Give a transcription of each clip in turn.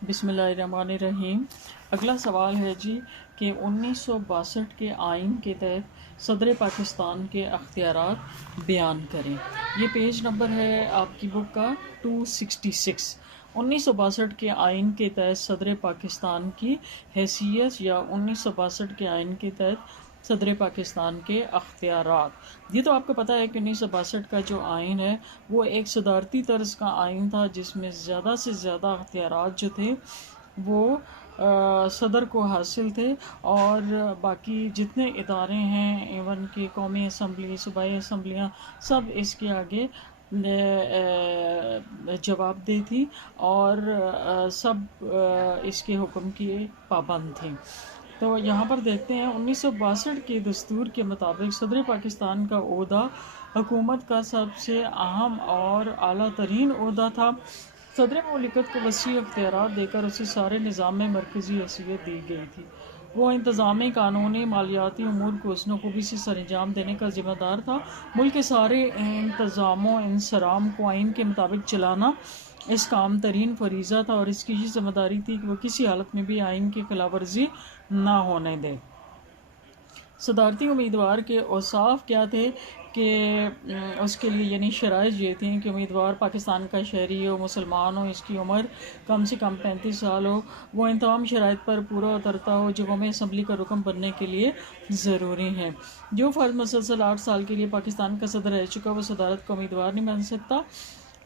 بسم اللہ الرحمن الرحیم۔ اگلا سوال ہے جی کہ 1962 کے آئین کے تحت صدر پاکستان کے اختیارات بیان کریں۔ یہ پیج نمبر ہے آپ کی بک کا 266۔ 1962 کے آئین کے تحت صدر پاکستان کی حیثیت یا 1962 کے آئین کے تحت صدر پاکستان کے اختیارات۔ یہ تو آپ کو پتہ ہے کہ 1962 کا جو آئین ہے وہ ایک صدارتی طرز کا آئین تھا، جس میں زیادہ سے زیادہ اختیارات جو تھے وہ صدر کو حاصل تھے، اور باقی جتنے ادارے ہیں ایون کہ قومی اسمبلی، صوبائی اسمبلیاں، سب اس کے آگے جواب دہ تھی، اور سب اس کے حکم کی پابند تھیں۔ تو یہاں پر دیکھتے ہیں 1962 کے دستور کے مطابق صدر پاکستان کا عہدہ حکومت کا سب سے اہم اور اعلیٰ ترین عہدہ تھا۔ صدر مملکت کو وسیع اختیارات دے کر اسے سارے نظام میں مرکزی حیثیت دی گئی تھی۔ وہ انتظامی، قانونی، مالیاتی امور کو حسن و خوبی سے سر انجام دینے کا ذمہ دار تھا۔ ملک کے سارے انتظام و انصرام کو آئین کے مطابق چلانا اس کا عام ترین فریضہ تھا، اور اس کی یہ ذمہ داری تھی کہ وہ کسی حالت میں بھی آئین کی خلاف ورزی نہ ہونے دے۔ صدارتی امیدوار کے اوصاف کیا تھے کہ اس کے لیے یعنی شرائط یہ تھیں کہ امیدوار پاکستان کا شہری ہو، مسلمان ہو، اس کی عمر کم سے کم 35 سال ہو، وہ ان تمام شرائط پر پورا اترتا ہو جو قومی اسمبلی کا رکن بننے کے لیے ضروری ہیں۔ جو فرد مسلسل 8 سال کے لیے پاکستان کا صدر رہ چکا وہ صدارت کا امیدوار نہیں بن سکتا،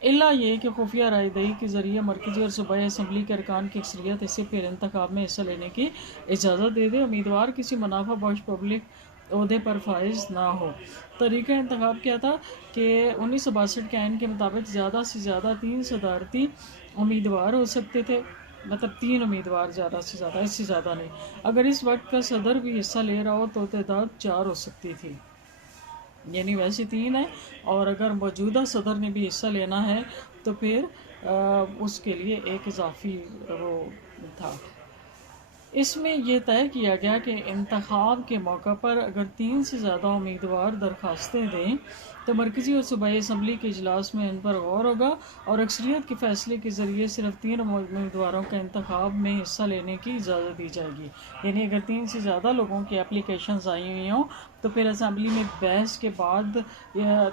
الا یہ کہ خفیہ رائے دہی کے ذریعے مرکزی اور صوبائی اسمبلی کے ارکان کی اکثریت اسے پھر انتخاب میں حصہ لینے کی اجازت دے دے۔ امیدوار کسی منافع بخش پبلک عہدے پر فائز نہ ہو۔ طریقہ انتخاب کیا تھا کہ 1962 کے آئین کے مطابق زیادہ سے زیادہ 3 صدارتی امیدوار ہو سکتے تھے، مطلب 3 امیدوار، زیادہ سے زیادہ، اس سے زیادہ نہیں۔ اگر اس وقت کا صدر بھی حصہ لے رہا ہو تو تعداد 4 ہو سکتی تھی، یعنی ویسے 3 ہے، اور اگر موجودہ صدر نے بھی حصہ لینا ہے تو پھر اس کے لیے ایک اضافی وہ تھا۔ اس میں یہ طے کیا گیا کہ انتخاب کے موقع پر اگر 3 سے زیادہ امیدوار درخواستیں دیں تو مرکزی اور صوبائی اسمبلی کے اجلاس میں ان پر غور ہوگا، اور اکثریت کے فیصلے کے ذریعے صرف 3 امیدواروں کا انتخاب میں حصہ لینے کی اجازت دی جائے گی۔ یعنی اگر 3 سے زیادہ لوگوں کی اپلیکیشنز آئی ہوئی ہوں تو پھر اسمبلی میں بحث کے بعد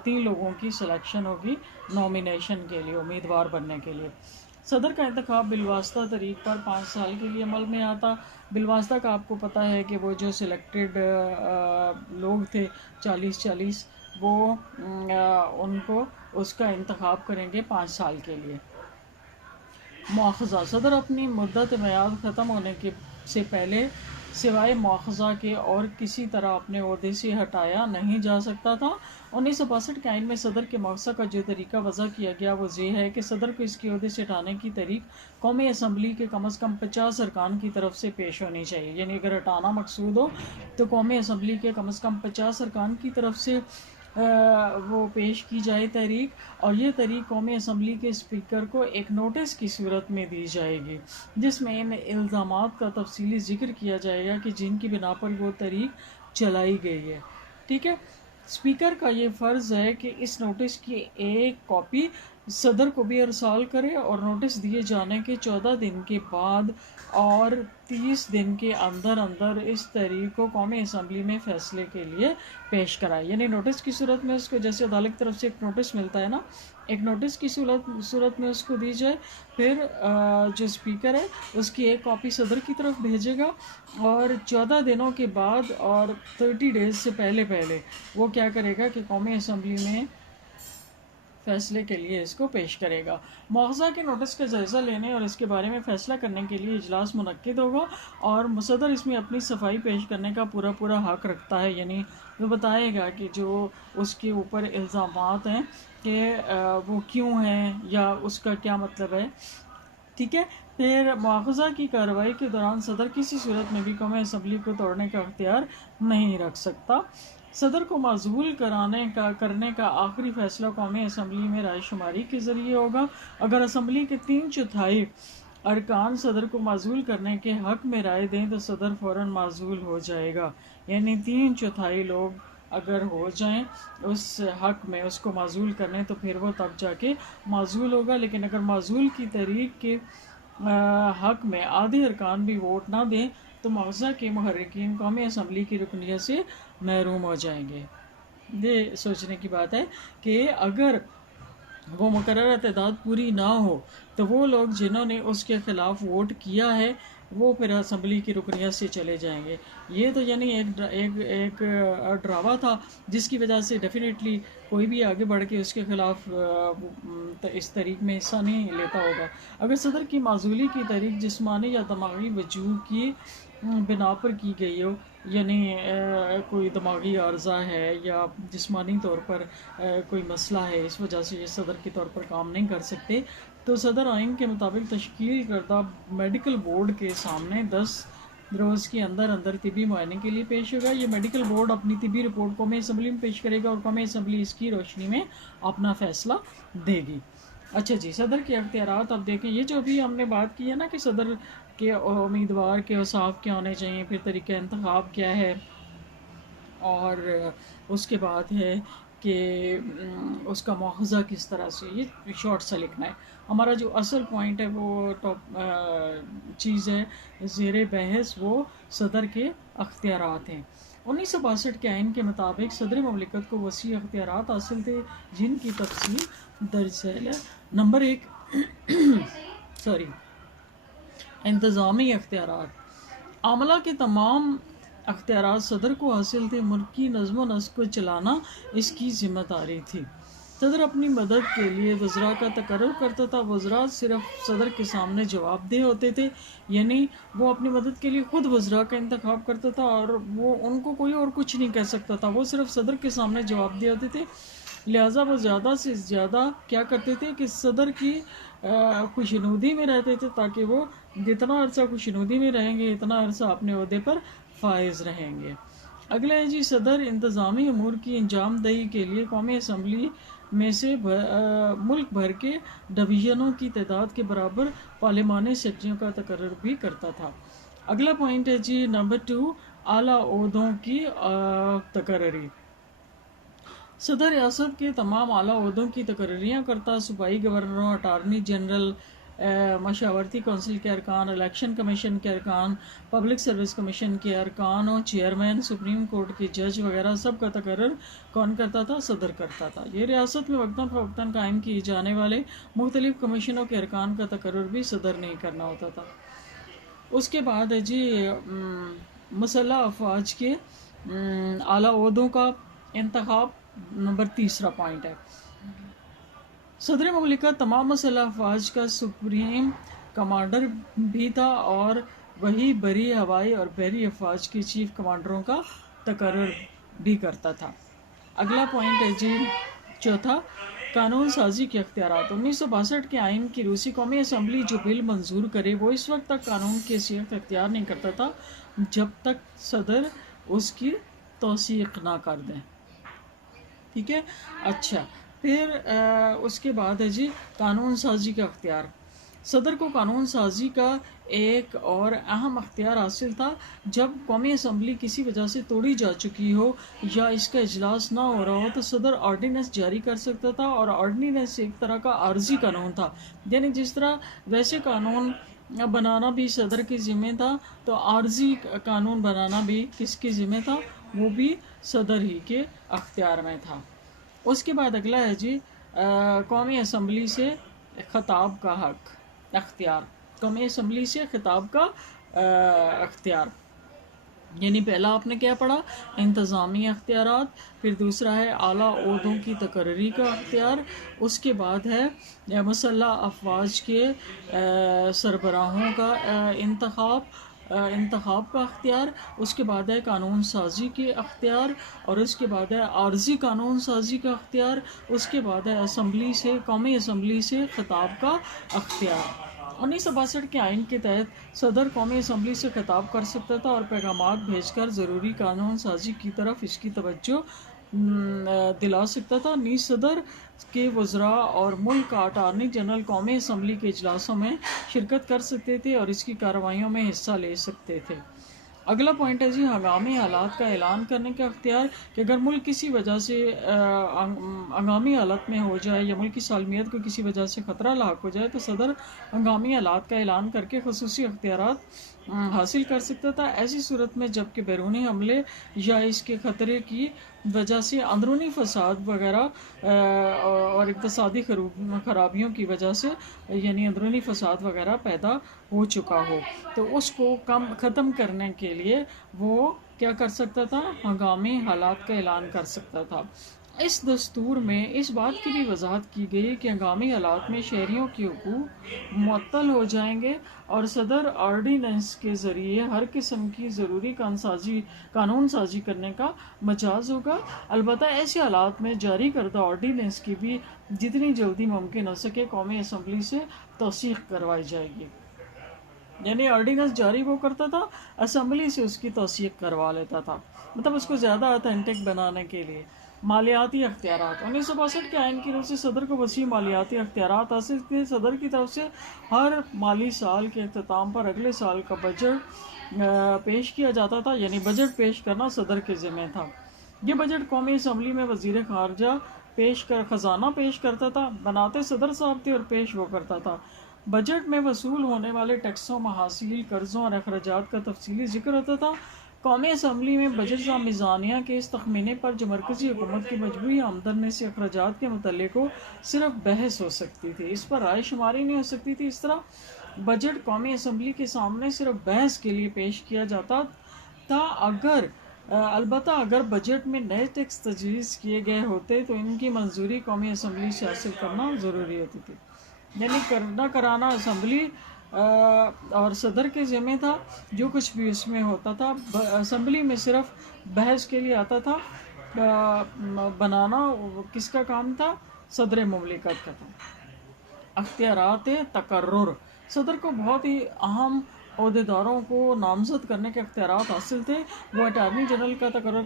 3 لوگوں کی سلیکشن ہوگی نومینیشن کے لیے، امیدوار بننے کے لیے۔ صدر کا انتخاب بالواسطہ طریق پر 5 سال کے لیے عمل میں آتا۔ بالواسطہ کا آپ کو پتہ ہے کہ وہ جو سلیکٹڈ لوگ تھے 40 وہ ان کو اس کا انتخاب کریں گے 5 سال کے لیے۔ مواخذہ: صدر اپنی مدت میعاد ختم ہونے سے پہلے سوائے مواخذہ کے اور کسی طرح اپنے عہدے سے ہٹایا نہیں جا سکتا تھا۔ 1962 کے آئین میں صدر کے مواخذہ کا جو طریقہ وضع کیا گیا وہ یہ ہے کہ صدر کو اس کے عہدے سے ہٹانے کی تحریک قومی اسمبلی کے کم از کم 50 ارکان کی طرف سے پیش ہونی چاہیے۔ یعنی اگر ہٹانا مقصود ہو تو قومی اسمبلی کے کم از کم 50 ارکان کی طرف سے وہ پیش کی جائے تحریک، اور یہ تحریک قومی اسمبلی کے اسپیکر کو ایک نوٹس کی صورت میں دی جائے گی جس میں ان الزامات کا تفصیلی ذکر کیا جائے گا کہ جن کی بنا پر وہ تحریک چلائی گئی ہے۔ ٹھیک ہے، اسپیکر کا یہ فرض ہے کہ اس نوٹس کی ایک کاپی صدر کو بھی ارسال کرے، اور نوٹس دیے جانے کے 14 دن کے بعد اور 30 دن کے اندر اندر اس تحریک کو قومی اسمبلی میں فیصلے کے لیے پیش کرائے۔ یعنی نوٹس کی صورت میں اس کو، جیسے عدالت کی طرف سے ایک نوٹس ملتا ہے نا، ایک نوٹس کی صورت میں اس کو دی جائے، پھر جو اسپیکر ہے اس کی ایک کاپی صدر کی طرف بھیجے گا، اور 14 دنوں کے بعد اور 30 ڈیز سے پہلے وہ کیا کرے گا کہ قومی اسمبلی میں فیصلے کے لیے اس کو پیش کرے گا۔ مواخذہ کے نوٹس کا جائزہ لینے اور اس کے بارے میں فیصلہ کرنے کے لیے اجلاس منعقد ہوگا، اور صدر اس میں اپنی صفائی پیش کرنے کا پورا حق رکھتا ہے۔ یعنی وہ بتائے گا کہ جو اس کے اوپر الزامات ہیں کہ وہ کیوں ہیں یا اس کا کیا مطلب ہے۔ ٹھیک ہے، پھر مواخذہ کی کارروائی کے دوران صدر کسی صورت میں بھی قومی اسمبلی کو توڑنے کا اختیار نہیں رکھ سکتا۔ صدر کو معزول کرنے کا آخری فیصلہ قومی اسمبلی میں رائے شماری کے ذریعے ہوگا۔ اگر اسمبلی کے 3/4 ارکان صدر کو معزول کرنے کے حق میں رائے دیں تو صدر فوراً معزول ہو جائے گا۔ یعنی 3/4 لوگ اگر ہو جائیں اس حق میں اس کو معزول کرنے تو پھر وہ تب جا کے معزول ہوگا، لیکن اگر معزول کی تحریک کے حق میں آدھے ارکان بھی ووٹ نہ دیں تو مغزہ کے محرکین قومی اسمبلی کی رکنیت سے محروم ہو جائیں گے۔ یہ سوچنے کی بات ہے کہ اگر وہ مقررہ تعداد پوری نہ ہو تو وہ لوگ جنہوں نے اس کے خلاف ووٹ کیا ہے وہ پھر اسمبلی کی رکنیت سے چلے جائیں گے۔ یہ تو یعنی ایک ڈراوا تھا جس کی وجہ سے ڈیفینیٹلی کوئی بھی آگے بڑھ کے اس کے خلاف اس تحریک میں حصہ نہیں لیتا ہوگا۔ اگر صدر کی معزولی کی تحریک جسمانی یا دماغی وجوہ کی بنا پر کی گئی ہو، یعنی کوئی دماغی عارضہ ہے یا جسمانی طور پر کوئی مسئلہ ہے، اس وجہ سے یہ صدر کے طور پر کام نہیں کر سکتے، تو صدر آئین کے مطابق تشکیل کردہ میڈیکل بورڈ کے سامنے 10 روز کے اندر طبی معائنے کے لیے پیش ہوگا۔ یہ میڈیکل بورڈ اپنی طبی رپورٹ قومی اسمبلی میں پیش کرے گا اور قومی اسمبلی اس کی روشنی میں اپنا فیصلہ دے گی۔ اچھا جی، صدر کے اختیارات اب دیکھیں۔ یہ جو بھی ہم نے بات کی ہے نا کہ صدر کے امیدوار کے اوصاف کیا ہونے چاہیے، پھر طریقہ انتخاب کیا ہے، اور اس کے بعد ہے کہ اس کا مواخذہ کس طرح سے، یہ شارٹ سا لکھنا ہے۔ ہمارا جو اصل پوائنٹ ہے وہ ٹاپ چیز ہے زیر بحث، وہ صدر کے اختیارات ہیں۔ 1962 کے آئین کے مطابق صدر مملکت کو وسیع اختیارات حاصل تھے جن کی تفصیل درج ذیل ہے۔ نمبر 1 انتظامی اختیارات۔ عملہ کے تمام اختیارات صدر کو حاصل تھے۔ ملک کی نظم و نسق کو چلانا اس کی ذمہ داری تھی۔ صدر اپنی مدد کے لیے وزراء کا تقرر کرتا تھا۔ وزراء صرف صدر کے سامنے جواب دہ ہوتے تھے، یعنی وہ اپنی مدد کے لیے خود وزراء کا انتخاب کرتا تھا اور وہ ان کو کوئی اور کچھ نہیں کہہ سکتا تھا، وہ صرف صدر کے سامنے جواب دہ ہوتے تھے۔ لہٰذا وہ زیادہ سے زیادہ کیا کرتے تھے کہ صدر کی خوشنودی میں رہتے تھے، تاکہ وہ جتنا عرصہ خوشنودی میں رہیں گے اتنا عرصہ اپنے عہدے پر فائز رہیں گے۔ اگلا ہے جی، صدر انتظامی امور کی انجام دہی کے لیے قومی اسمبلی میں سے ملک بھر کے ڈویژنوں کی تعداد کے برابر پارلیمانی سیکرٹریوں کا تقرر بھی کرتا تھا۔ اگلا پوائنٹ ہے جی نمبر 2، اعلیٰ عہدوں کی تقرری۔ صدر ریاست کے تمام اعلیٰ عہدوں کی تقرریاں کرتا۔ صوبائی گورنروں، اٹارنی جنرل، مشاورتی کونسل کے ارکان، الیکشن کمیشن کے ارکان، پبلک سروس کمیشن کے ارکان اور چیئرمین، سپریم کورٹ کے جج وغیرہ سب کا تقرر کون کرتا تھا؟ صدر کرتا تھا۔ یہ ریاست میں وقتاً فوقتاً قائم کیے جانے والے مختلف کمیشنوں کے ارکان کا تقرر بھی صدر نہیں کرنا ہوتا تھا۔ اس کے بعد ہے جی مسلح افواج کے اعلیٰ عہدوں کا انتخاب، نمبر 3 پوائنٹ ہے۔ صدر مملکت تمام مسلح افواج کا سپریم کمانڈر بھی تھا اور وہی بری، ہوائی اور بحری افواج کے چیف کمانڈروں کا تقرر بھی کرتا تھا۔ اگلا پوائنٹ ہے جی 4، قانون سازی کے اختیارات۔ 1962 کے آئین کی روسی قومی اسمبلی جو بل منظور کرے وہ اس وقت تک قانون کی حیثیت اختیار نہیں کرتا تھا جب تک صدر اس کی توثیق نہ کر دیں، ٹھیک ہے۔ اچھا، پھر اس کے بعد ہے جی قانون سازی کا اختیار۔ صدر کو قانون سازی کا ایک اور اہم اختیار حاصل تھا۔ جب قومی اسمبلی کسی وجہ سے توڑی جا چکی ہو یا اس کا اجلاس نہ ہو رہا ہو تو صدر آرڈیننس جاری کر سکتا تھا، اور آرڈیننس ایک طرح کا عارضی قانون تھا، یعنی جس طرح ویسے قانون بنانا بھی صدر کے ذمہ تھا تو عارضی قانون بنانا بھی کس کے ذمہ تھا؟ وہ بھی صدر ہی کے اختیار میں تھا۔ اس کے بعد اگلا ہے جی قومی اسمبلی سے خطاب کا حق اختیار۔ قومی اسمبلی سے خطاب کا اختیار، یعنی پہلا آپ نے کیا پڑھا؟ انتظامی اختیارات، پھر دوسرا ہے اعلیٰ عہدوں کی تقرری کا اختیار، اس کے بعد ہے مسلح افواج کے سربراہوں کا انتخاب کا اختیار، اس کے بعد ہے قانون سازی کے اختیار، اور اس کے بعد ہے عارضی قانون سازی کا اختیار، اس کے بعد ہے قومی اسمبلی سے خطاب کا اختیار۔ 1962 کے آئین کے تحت صدر قومی اسمبلی سے خطاب کر سکتا تھا اور پیغامات بھیج کر ضروری قانون سازی کی طرف اس کی توجہ دلا سکتا تھا۔ نیز صدر کے وزراء اور ملک کا اٹارنی جنرل قومی اسمبلی کے اجلاسوں میں شرکت کر سکتے تھے اور اس کی کارروائیوں میں حصہ لے سکتے تھے۔ اگلا پوائنٹ ہے جی ہنگامی حالات کا اعلان کرنے کا اختیار، کہ اگر ملک کسی وجہ سے ہنگامی حالت میں ہو جائے یا ملک کی سالمیت کو کسی وجہ سے خطرہ لاحق ہو جائے تو صدر ہنگامی حالات کا اعلان کر کے خصوصی اختیارات حاصل کر سکتا تھا۔ ایسی صورت میں جبکہ بیرونی حملے یا اس کے خطرے کی وجہ سے اندرونی فساد وغیرہ اور اقتصادی خرابیوں کی وجہ سے یعنی اندرونی فساد وغیرہ پیدا ہو چکا ہو تو اس کو ختم کرنے کے لیے وہ کیا کر سکتا تھا، ہنگامی حالات کا اعلان کر سکتا تھا۔ اس دستور میں اس بات کی بھی وضاحت کی گئی کہ ہنگامی حالات میں شہریوں کے حقوق معطل ہو جائیں گے اور صدر آرڈیننس کے ذریعے ہر قسم کی ضروری قانون سازی کرنے کا مجاز ہوگا۔ البتہ ایسے حالات میں جاری کردہ آرڈیننس کی بھی جتنی جلدی ممکن ہو سکے قومی اسمبلی سے توثیق کروائی جائے گی۔ یعنی آرڈیننس جاری وہ کرتا تھا، اسمبلی سے اس کی توثیق کروا لیتا تھا، مطلب اس کو زیادہ اتھینٹک بنانے کے لیے۔ مالیاتی اختیارات 1962 کے آئین کی روح سے صدر کو وسیع مالیاتی اختیارات حاصل تھے۔ صدر کی طرف سے ہر مالی سال کے اختتام پر اگلے سال کا بجٹ پیش کیا جاتا تھا، یعنی بجٹ پیش کرنا صدر کے ذمہ تھا۔ یہ بجٹ قومی اسمبلی میں وزیر خارجہ خزانہ پیش کرتا تھا، بناتے صدر صاحب تھے اور پیش وہ کرتا تھا۔ بجٹ میں وصول ہونے والے ٹیکسوں، محاصیل، قرضوں اور اخراجات کا تفصیلی ذکر ہوتا تھا۔ قومی اسمبلی میں بجٹ کا میزانیہ کے اس تخمینے پر جو مرکزی حکومت کی مجموعی آمدن سے اخراجات کے متعلق ہو صرف بحث ہو سکتی تھی، اس پر رائے شماری نہیں ہو سکتی تھی۔ اس طرح بجٹ قومی اسمبلی کے سامنے صرف بحث کے لیے پیش کیا جاتا تھا۔ البتہ اگر بجٹ میں نئے ٹیکس تجویز کیے گئے ہوتے تو ان کی منظوری قومی اسمبلی سے حاصل کرنا ضروری ہوتی تھی، یعنی کرانا اسمبلی اور صدر کے ذمہ تھا۔ جو کچھ بھی اس میں ہوتا تھا اسمبلی میں صرف بحث کے لیے آتا تھا، بنانا کس کا کام تھا، صدر مملکت کا تھا۔ اختیارات تقرر، صدر کو بہت ہی اہم عہدیداروں کو نامزد کرنے کے اختیارات حاصل تھے۔ وہ اٹارنی جنرل کا تقرر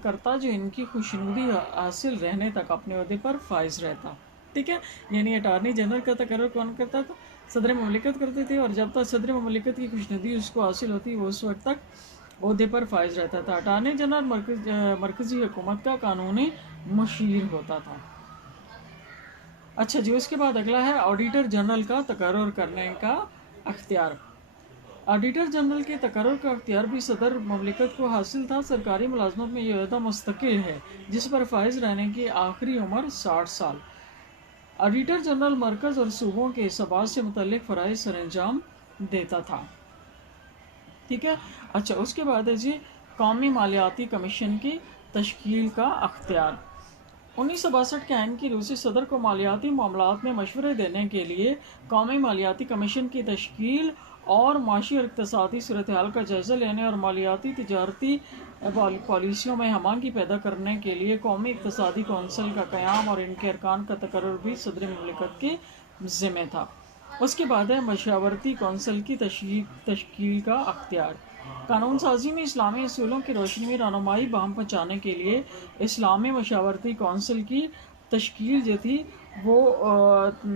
کرتا جو ان کی خوشنودی حاصل رہنے تک اپنے عہدے پر فائز رہتا۔ ٹھیک ہے، یعنی اٹارنی جنرل کا تقرر کون کرتا تھا، صدر مملکت کرتے تھے، اور جب تک صدر مملکت کی خوشنودی اس کو حاصل ہوتی وہ اس وقت تک عہدے پر فائز رہتا تھا۔ اٹارنی جنرل مرکزی حکومت کا قانونی مشیر ہوتا تھا۔ اچھا جی، اس کے بعد اگلا ہے آڈیٹر جنرل کا تقرر کرنے کا اختیار۔ آڈیٹر جنرل کے تقرر کا اختیار بھی صدر مملکت کو حاصل تھا۔ سرکاری ملازمت میں یہ عہدہ مستقل ہے جس پر فائز رہنے کی آخری عمر 60 سال۔ آڈیٹر جنرل مرکز اور صوبوں کے حسابات سے متعلق فرائض سر انجام دیتا تھا۔ ٹھیک ہے، اچھا اس کے بعد ہے جی قومی مالیاتی کمیشن کی تشکیل کا اختیار۔ 1962 کے آئین کی روح سے صدر کو مالیاتی معاملات میں مشورے دینے کے لیے قومی مالیاتی کمیشن کی تشکیل اور معاشی اور اقتصادی صورتحال کا جائزہ لینے اور مالیاتی تجارتی پالیسیوں میں ہم آہنگی پیدا کرنے کے لیے قومی اقتصادی کونسل کا قیام اور ان کے ارکان کا تقرر بھی صدر مملکت کے ذمہ تھا۔ اس کے بعد ہے مشاورتی کونسل کی تشکیل کا اختیار۔ قانون سازی میں اسلامی اصولوں کی روشنی میں رہنمائی بہم پہنچانے کے لیے اسلامی مشاورتی کونسل کی تشکیل جو تھی وہ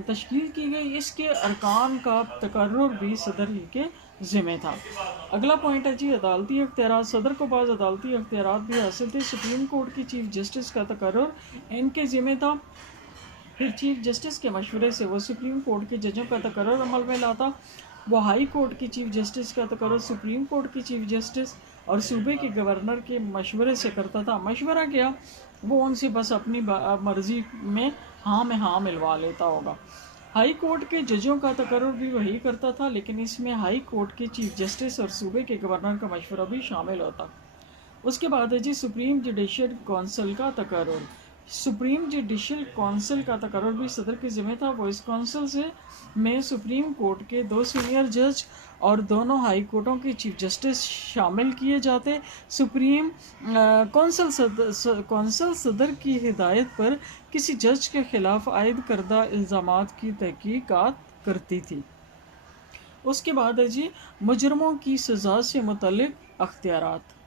تشکیل کی گئی۔ اس کے ارکان کا تقرر بھی صدر ہی کے ذمہ تھا۔ اگلا پوائنٹ ہے جی عدالتی اختیارات۔ صدر کو بعض عدالتی اختیارات بھی حاصل تھے۔ سپریم کورٹ کی چیف جسٹس کا تقرر ان کے ذمہ تھا۔ پھر چیف جسٹس کے مشورے سے وہ سپریم کورٹ کے ججوں کا تقرر عمل میں لاتا۔ وہ ہائی کورٹ کی چیف جسٹس کا تقرر سپریم کورٹ کی چیف جسٹس اور صوبے کے گورنر کے مشورے سے کرتا تھا۔ مشورہ کیا، وہ ان سے بس اپنی مرضی میں ہاں ملوا لیتا ہوگا۔ ہائی کورٹ کے ججوں کا تقرر بھی وہی کرتا تھا، لیکن اس میں ہائی کورٹ کے چیف جسٹس اور صوبے کے گورنر کا مشورہ بھی شامل ہوتا۔ اس کے بعد ہے جی سپریم جوڈیشل کونسل کا تقرر۔ سپریم جوڈیشل کونسل کا تقرر بھی صدر کے ذمہ تھا۔ وہ اس کونسل میں سپریم کورٹ کے 2 سینئر جج اور دونوں ہائی کورٹوں کے چیف جسٹس شامل کیے جاتے۔ سپریم کونسل صدر کی ہدایت پر کسی جج کے خلاف عائد کردہ الزامات کی تحقیقات کرتی تھی۔ اس کے بعد ہے جی مجرموں کی سزا سے متعلق اختیارات۔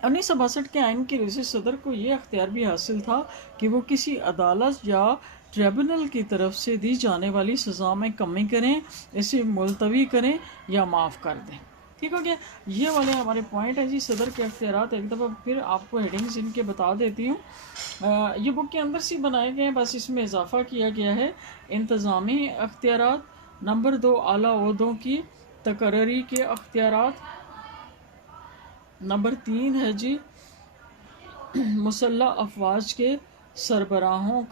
1962 کے آئین کی روح سے صدر کو یہ اختیار بھی حاصل تھا کہ وہ کسی عدالت یا ٹریبونل کی طرف سے دی جانے والی سزا میں کمی کریں، اسے ملتوی کریں یا معاف کر دیں۔ ٹھیک ہو گیا. یہ والے ہمارے پوائنٹ ہیں جی صدر کے اختیارات. ایک دفعہ پھر آپ کو ہیڈنگز ان کے بتا دیتی ہوں. یہ بک کے اندر سے بنائے گئے ہیں، بس اس میں اضافہ کیا گیا ہے. انتظامی اختیارات. نمبر 2 اعلیٰ عہدوں کی تقرری کے اختیارات. نمبر 3 ہے جی مسلح افواج کے سربراہوں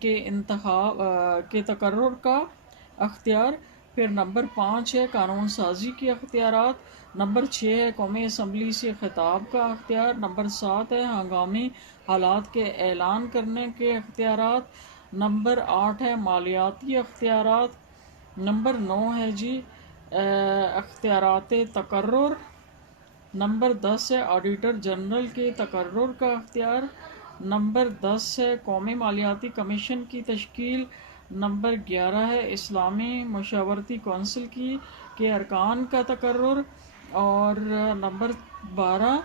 کے انتخاب کے تقرر کا اختیار. پھر نمبر 5 ہے قانون سازی کے اختیارات. نمبر 6 ہے قومی اسمبلی سے خطاب کا اختیار. نمبر 7 ہے ہنگامی حالات کے اعلان کرنے کے اختیارات. نمبر 8 ہے مالیاتی اختیارات. نمبر 9 ہے جی اختیارات تقرر. نمبر 10 ہے آڈیٹر جنرل کے تقرر کا اختیار. نمبر 10 ہے قومی مالیاتی کمیشن کی تشکیل. نمبر 11 ہے اسلامی مشاورتی کونسل کے ارکان کا تقرر. اور نمبر 12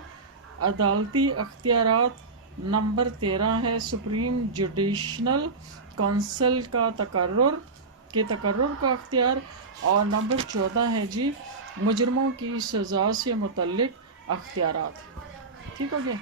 عدالتی اختیارات. نمبر 13 ہے سپریم جوڈیشنل کونسل کا تقرر کا اختیار. اور نمبر 14 ہے جی مجرموں کی سزا سے متعلق اختیارات. ٹھیک ہو گیا.